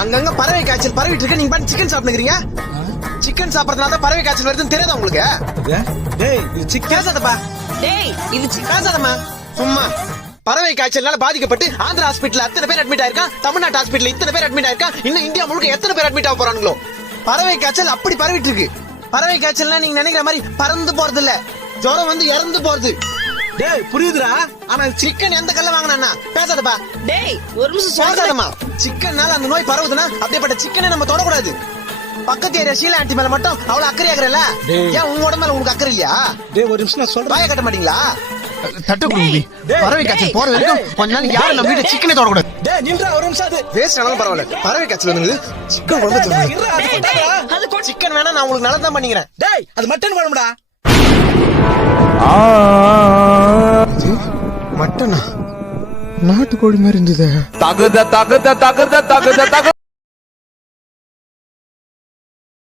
அங்கங்க பறவை காய்ச்சல் பரவிட்டு இருக்கு. நீங்க பாட்டு சிக்கன் சாப்பிடுறீங்க. சிக்கன் சாப்பிடறதுனால தான் பறவை காய்ச்சல் வருதுன்னு தெரியாதா உங்களுக்கு? டேய் இது சிக்கன் பேசாதப்பா, டேய் இது பேசாதம்மா. சும்மா பறவை காய்ச்சல்னால பாதிக்கப்பட்டு ஆந்திரா ஹாஸ்பிட்டல் அத்தனை பேர் அட்மிட் ஆயிருக்கா, தமிழ்நாட்டு ஹாஸ்பிட்டல் இத்தனை பேர் அட்மிட் ஆயிருக்கா, இன்னும் இந்தியா முழுக்க எத்தனை பேர் அட்மிட் ஆக போறாங்களோ. பறவை காய்ச்சல் அப்படி பரவிட்டு இருக்கு. பறவை காய்ச்சல்னா நீங்க நினைக்கிற மாதிரி பறந்து போறது இல்ல, ஜுரம் வந்து இறந்து போறது. டேய் புரியுதுடா. ஆனா சிக்கன் எந்த கல்ல வாங்கினா பேசாதப்பா, டேய் ஒரு நிமிஷம் சொல்றேன். பேசாதம்மா. சிக்கன்னால அந்த நோய் பரவுதுன்னா அப்படிப்பட்ட சிக்கனை நம்ம தொடக்கூடாது. பக்கத்து ஏரியா ஷீலா ஆண்டி மேல மட்டும் அவ்வளவு அக்கறை ஆகுறல, ஏன் உங்க உடம்பு மேல உங்களுக்கு அக்கறை இல்லையா? டேய் ஒரு நிமிஷம் நான் சொல்றேன். வாய கட்ட மாட்டீங்களா? தட்டு குடும்பி பறவை காய்ச்சல் போற வரைக்கும் கொஞ்ச நாள் யாரும் நம்ம வீட்டு சிக்கனே தொடக்கூடாது. டேய் நின்றா ஒரு நிமிஷம். அது வேஸ்ட் ஆனாலும் பரவாயில்ல, பறவை காய்ச்சல் வந்து சிக்கன் குழம்பு டேய் தருவாங்க. இருடா, அது கொட்டாதடா. அது சிக்கன் வேணா நான் உங்களுக்கு நல்லது தான் பண்ணிக்கிறேன். டேய் அது மட்டன் குழம்புடா. மட்டனா? நாட்டுக்கோழி மாதிரி இருந்தது. தகுத தகுத தகுத தகுத தகுத